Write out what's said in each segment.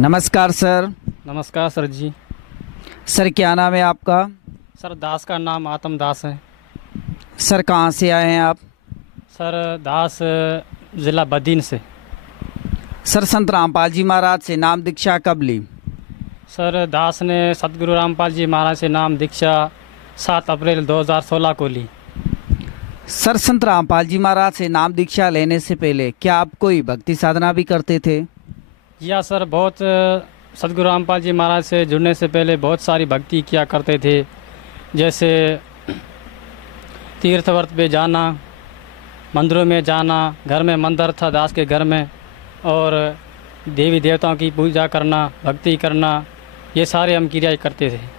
नमस्कार सर। नमस्कार सर जी। सर क्या नाम है आपका? सर दास का नाम आत्म दास है। सर कहाँ से आए हैं आप? सर दास ज़िला बदीन से। सर संत रामपाल जी महाराज से नाम दीक्षा कब ली? सर दास ने सतगुरु रामपाल जी महाराज से नाम दीक्षा 7 अप्रैल 2016 को ली। सर संत रामपाल जी महाराज से नाम दीक्षा लेने से पहले क्या आप कोई भक्ति साधना भी करते थे? या सर बहुत सतगुरु रामपाल जी महाराज से जुड़ने से पहले बहुत सारी भक्ति किया करते थे, जैसे तीर्थ व्रत पे जाना, मंदिरों में जाना, घर में मंदिर था दास के घर में, और देवी देवताओं की पूजा करना, भक्ति करना, ये सारे हम क्रियाएं करते थे।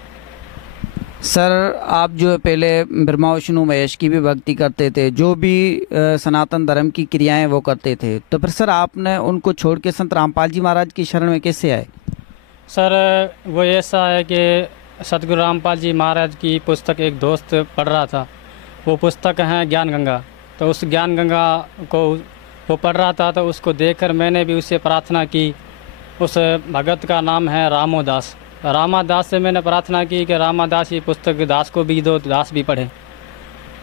सर आप जो है पहले ब्रह्मा विष्णु महेश की भी भक्ति करते थे, जो भी सनातन धर्म की क्रियाएं वो करते थे, तो फिर सर आपने उनको छोड़ के संत रामपाल जी महाराज की शरण में कैसे आए? सर वो ऐसा है कि सतगुरु रामपाल जी महाराज की पुस्तक एक दोस्त पढ़ रहा था। वो पुस्तक है ज्ञान गंगा। तो उस ज्ञान गंगा को वो पढ़ रहा था, तो उसको देखकर मैंने भी उससे प्रार्थना की। उस भगत का नाम है रामोदास। रामादास से मैंने प्रार्थना की कि रामादास ये पुस्तक दास को भी दो, दास भी पढ़े।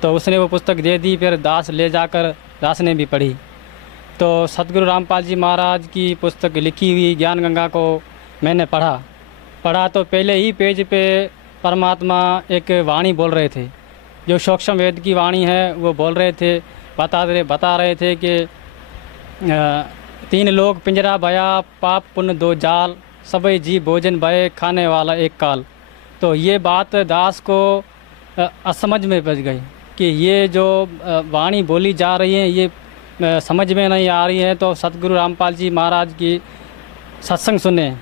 तो उसने वो पुस्तक दे दी। फिर दास ले जाकर दास ने भी पढ़ी। तो सतगुरु रामपाल जी महाराज की पुस्तक लिखी हुई ज्ञान गंगा को मैंने पढ़ा तो पहले ही पेज पे परमात्मा एक वाणी बोल रहे थे, जो सूक्ष्म वेद की वाणी है। वो बोल रहे थे, बता रहे थे कि 3 लोग पिंजरा भया, पाप पुण्य 2 जाल, सबई जी भोजन भय, खाने वाला एक काल। तो ये बात दास को असमझ में बच गई कि ये जो वाणी बोली जा रही है ये समझ में नहीं आ रही है। तो सतगुरु रामपाल जी महाराज की सत्संग सुने,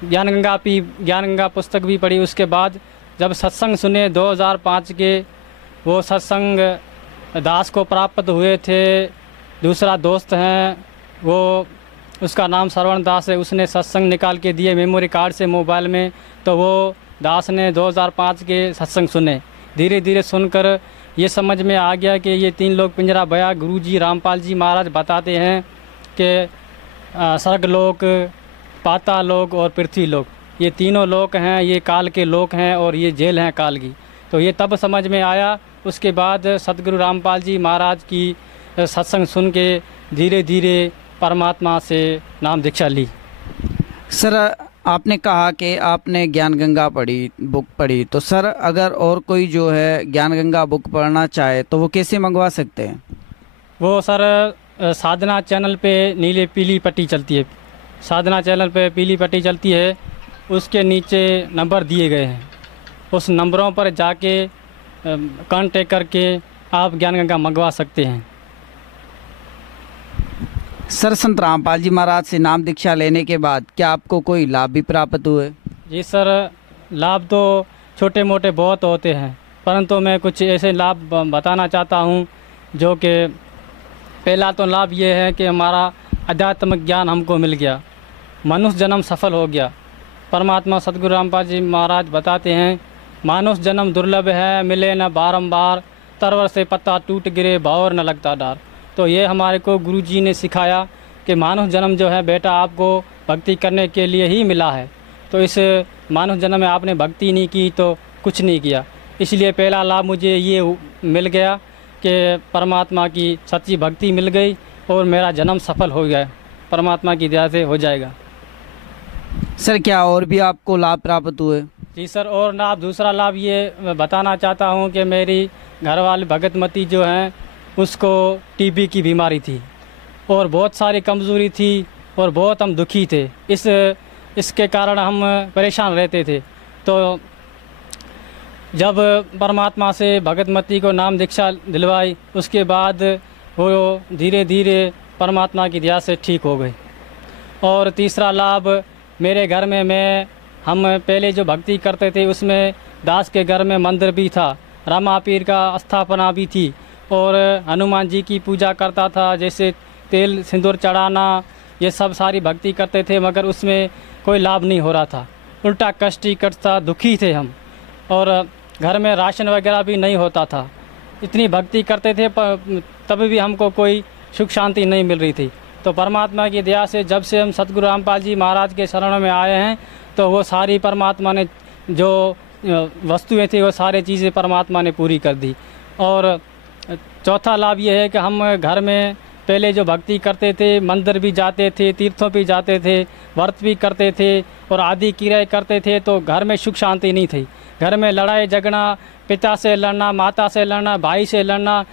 ज्ञान गंगा पुस्तक भी पढ़ी। उसके बाद जब सत्संग सुने 2005 के, वो सत्संग दास को प्राप्त हुए थे। दूसरा दोस्त हैं, वो उसका नाम श्रवण दास है, उसने सत्संग निकाल के दिए मेमोरी कार्ड से मोबाइल में। तो वो दास ने 2005 के सत्संग सुने। धीरे धीरे सुनकर ये समझ में आ गया कि ये 3 लोग पिंजरा भया। गुरुजी रामपाल जी महाराज बताते हैं कि स्वर्गलोक, पाताल लोक और पृथ्वी लोक, ये तीनों लोक हैं, ये काल के लोक हैं और ये जेल हैं काल की। तो ये तब समझ में आया। उसके बाद सतगुरु रामपाल जी महाराज की सत्संग सुन के धीरे धीरे परमात्मा से नाम दीक्षा ली। सर आपने कहा कि आपने ज्ञान गंगा बुक पढ़ी, तो सर अगर और कोई जो है ज्ञान गंगा बुक पढ़ना चाहे तो वो कैसे मंगवा सकते हैं? वो सर साधना चैनल पे नीले पीली पट्टी चलती है। साधना चैनल पे पीली पट्टी चलती है, उसके नीचे नंबर दिए गए हैं। उस नंबरों पर जाके कांटेक्ट करके आप ज्ञान गंगा मंगवा सकते हैं। सर संत रामपाल जी महाराज से नाम दीक्षा लेने के बाद क्या आपको कोई लाभ भी प्राप्त हुए? जी सर, लाभ तो छोटे मोटे बहुत होते हैं, परंतु मैं कुछ ऐसे लाभ बताना चाहता हूँ। जो कि पहला तो लाभ ये है कि हमारा आध्यात्मिक ज्ञान हमको मिल गया, मनुष्य जन्म सफल हो गया। परमात्मा सतगुरु रामपाल जी महाराज बताते हैं, मानुष जन्म दुर्लभ है, मिले न बारंबार, तरवर से पत्ता टूट गिरे, भावर न लगता डार। तो ये हमारे को गुरुजी ने सिखाया कि मानव जन्म जो है बेटा आपको भक्ति करने के लिए ही मिला है। तो इस मानव जन्म में आपने भक्ति नहीं की तो कुछ नहीं किया। इसलिए पहला लाभ मुझे ये मिल गया कि परमात्मा की सच्ची भक्ति मिल गई और मेरा जन्म सफल हो गया, परमात्मा की दया से हो जाएगा। सर क्या और भी आपको लाभ प्राप्त हुए? जी सर, और लाभ, दूसरा लाभ ये बताना चाहता हूँ कि मेरी घरवाली भगतमती जो हैं उसको टीबी की बीमारी थी और बहुत सारी कमज़ोरी थी और बहुत हम दुखी थे। इसके कारण हम परेशान रहते थे। तो जब परमात्मा से भगतमती को नाम दीक्षा दिलवाई, उसके बाद वो धीरे धीरे परमात्मा की दया से ठीक हो गई। और तीसरा लाभ, मेरे घर में हम पहले जो भक्ति करते थे उसमें दास के घर में मंदिर भी था, रामा पीर का स्थापना भी थी और हनुमान जी की पूजा करता था, जैसे तेल सिंदूर चढ़ाना, ये सब सारी भक्ति करते थे, मगर उसमें कोई लाभ नहीं हो रहा था। उल्टा कष्ट ही कटता, दुखी थे हम। और घर में राशन वगैरह भी नहीं होता था। इतनी भक्ति करते थे तभी भी हमको कोई सुख शांति नहीं मिल रही थी। तो परमात्मा की दया से जब से हम सतगुरु रामपाल जी महाराज के शरणों में आए हैं तो वो सारी परमात्मा ने जो वस्तुएं थी वो सारी चीज़ें परमात्मा ने पूरी कर दी। और चौथा लाभ ये है कि हम घर में पहले जो भक्ति करते थे, मंदिर भी जाते थे, तीर्थों भी जाते थे, व्रत भी करते थे और आदि क्रियाएं करते थे, तो घर में सुख शांति नहीं थी। घर में लड़ाई झगड़ा, पिता से लड़ना, माता से लड़ना, भाई से लड़ना,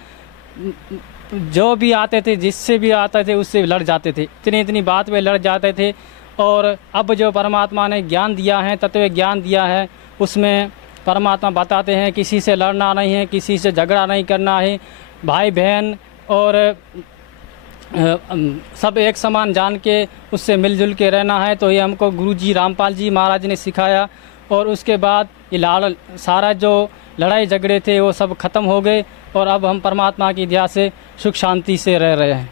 जो भी आते थे जिससे भी आते थे उससे लड़ जाते थे, इतनी बात में लड़ जाते थे। और अब जो परमात्मा ने ज्ञान दिया है, तत्व ज्ञान दिया है, उसमें परमात्मा बताते हैं किसी से लड़ना नहीं है, किसी से झगड़ा नहीं करना है, भाई बहन और सब एक समान जान के उससे मिलजुल के रहना है। तो ये हमको गुरुजी रामपाल जी महाराज ने सिखाया और उसके बाद ये सारा जो लड़ाई झगड़े थे वो सब ख़त्म हो गए और अब हम परमात्मा की दया से सुख शांति से रह रहे हैं।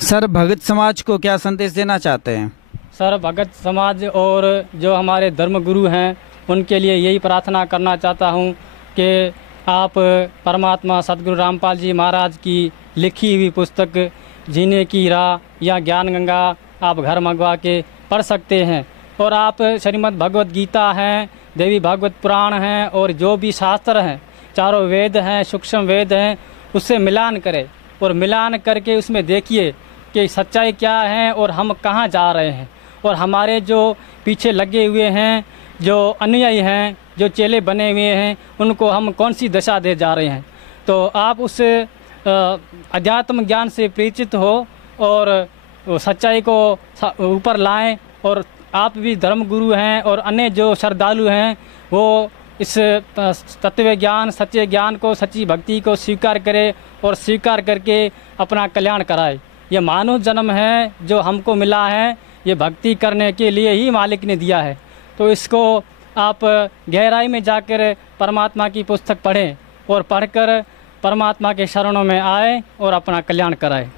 सर, भगत समाज को क्या संदेश देना चाहते हैं? सर, भगत समाज और जो हमारे धर्म गुरु हैं उनके लिए यही प्रार्थना करना चाहता हूँ कि आप परमात्मा सतगुरु रामपाल जी महाराज की लिखी हुई पुस्तक जीने की राह या ज्ञान गंगा आप घर मंगवा के पढ़ सकते हैं। और आप श्रीमद् भगवत गीता हैं, देवी भागवत पुराण हैं और जो भी शास्त्र हैं, चारों वेद हैं, सूक्ष्म वेद हैं, उससे मिलान करें और मिलान करके उसमें देखिए कि सच्चाई क्या है और हम कहाँ जा रहे हैं। और हमारे जो पीछे लगे हुए हैं, जो अनुयायी हैं, जो चेले बने हुए हैं, उनको हम कौन सी दशा दे जा रहे हैं। तो आप उस अध्यात्म ज्ञान से परिचित हो और सच्चाई को ऊपर लाएं। और आप भी धर्म गुरु हैं और अन्य जो श्रद्धालु हैं वो इस तत्व ज्ञान, सच्चे ज्ञान को, सच्ची भक्ति को स्वीकार करें और स्वीकार करके अपना कल्याण कराए। ये मानव जन्म है जो हमको मिला है, ये भक्ति करने के लिए ही मालिक ने दिया है। तो इसको आप गहराई में जाकर परमात्मा की पुस्तक पढ़ें और पढ़कर परमात्मा के शरणों में आए और अपना कल्याण कराए।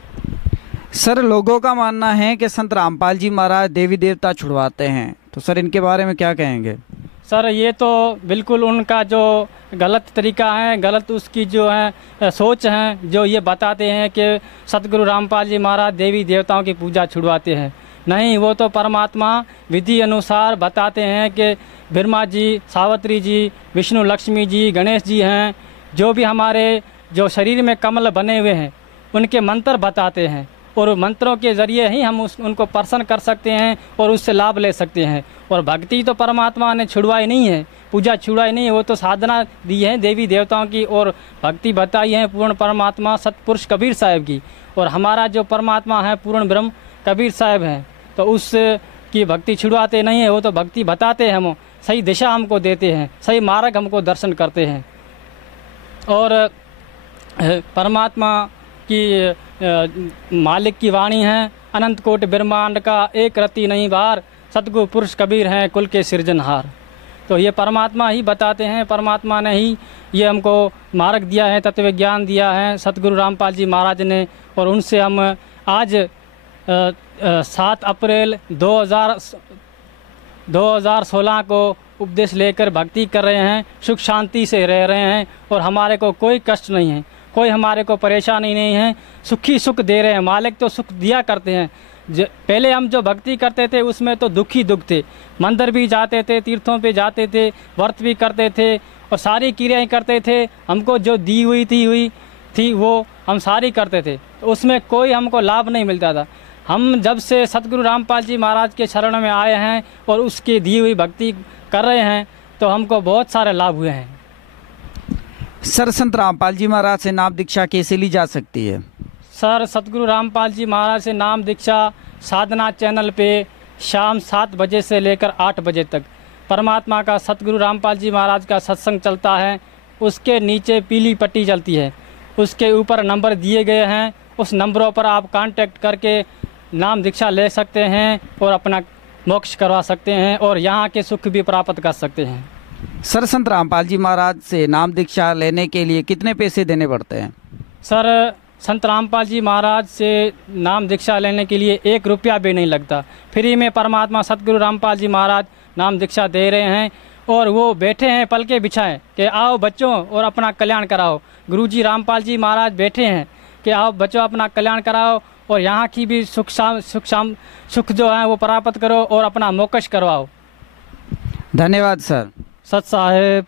सर, लोगों का मानना है कि संत रामपाल जी महाराज देवी देवता छुड़वाते हैं, तो सर इनके बारे में क्या कहेंगे? सर, ये तो बिल्कुल उनका जो गलत तरीका है, गलत उसकी जो है सोच है, जो ये बताते हैं कि सतगुरु रामपाल जी महाराज देवी देवताओं की पूजा छुड़वाते हैं। नहीं, वो तो परमात्मा विधि अनुसार बताते हैं कि ब्रह्मा जी, सावित्री जी, विष्णु लक्ष्मी जी, गणेश जी हैं, जो भी हमारे जो शरीर में कमल बने हुए हैं उनके मंत्र बताते हैं और मंत्रों के ज़रिए ही हम उनको प्रसन्न कर सकते हैं और उससे लाभ ले सकते हैं। और भक्ति तो परमात्मा ने छुड़वाई नहीं है, पूजा छुड़वाई नहीं है, वो तो साधना दी है देवी देवताओं की और भक्ति बताई है पूर्ण परमात्मा सतपुरुष कबीर साहब की। और हमारा जो परमात्मा है पूर्ण ब्रह्म कबीर साहब हैं, तो उस की भक्ति छुड़वाते नहीं है, वो तो भक्ति बताते हैं, हम सही दिशा हमको देते हैं, सही मार्ग हमको दर्शन करते हैं। और परमात्मा की मालिक की वाणी है, अनंत कोटि ब्रह्मांड का एक रत्ती नहीं बार, सतगुरु पुरुष कबीर हैं कुल के सिरजनहार। तो ये परमात्मा ही बताते हैं, परमात्मा ने ही ये हमको मार्ग दिया है, तत्व ज्ञान दिया है सतगुरु रामपाल जी महाराज ने। और उनसे हम आज 7 अप्रैल 2016 को उपदेश लेकर भक्ति कर रहे हैं, सुख शांति से रह रहे हैं और हमारे को कोई कष्ट नहीं है, कोई हमारे को परेशानी नहीं है, सुखी सुख दे रहे हैं। मालिक तो सुख दिया करते हैं। पहले हम जो भक्ति करते थे उसमें तो दुख ही दुख थे, मंदिर भी जाते थे, तीर्थों पे जाते थे, व्रत भी करते थे और सारी क्रियाएं करते थे, हमको जो दी हुई थी वो हम सारी करते थे, तो उसमें कोई हमको लाभ नहीं मिलता था। हम जब से सतगुरु रामपाल जी महाराज के शरण में आए हैं और उसकी दी हुई भक्ति कर रहे हैं तो हमको बहुत सारे लाभ हुए हैं। सर, संत रामपाल जी महाराज से नाम दीक्षा कैसे ली जा सकती है? सर, सतगुरु रामपाल जी महाराज से नाम दीक्षा साधना चैनल पे शाम 7 बजे से लेकर 8 बजे तक परमात्मा का सतगुरु रामपाल जी महाराज का सत्संग चलता है। उसके नीचे पीली पट्टी चलती है, उसके ऊपर नंबर दिए गए हैं, उस नंबरों पर आप कांटेक्ट करके नाम दीक्षा ले सकते हैं और अपना मोक्ष करवा सकते हैं और यहाँ के सुख भी प्राप्त कर सकते हैं। सर, संत रामपाल जी महाराज से नाम दीक्षा लेने के लिए कितने पैसे देने पड़ते हैं? सर, संत रामपाल जी महाराज से नाम दीक्षा लेने के लिए 1 रुपया भी नहीं लगता, फ्री में परमात्मा सतगुरु रामपाल जी महाराज नाम दीक्षा दे रहे हैं। और वो बैठे हैं पलके बिछाएं कि आओ बच्चों और अपना कल्याण कराओ। गुरुजी रामपाल जी महाराज बैठे हैं कि आओ बच्चों अपना कल्याण कराओ और यहाँ की भी सुख जो है वो प्राप्त करो और अपना मोक्ष करवाओ। धन्यवाद सर। सत साहेब।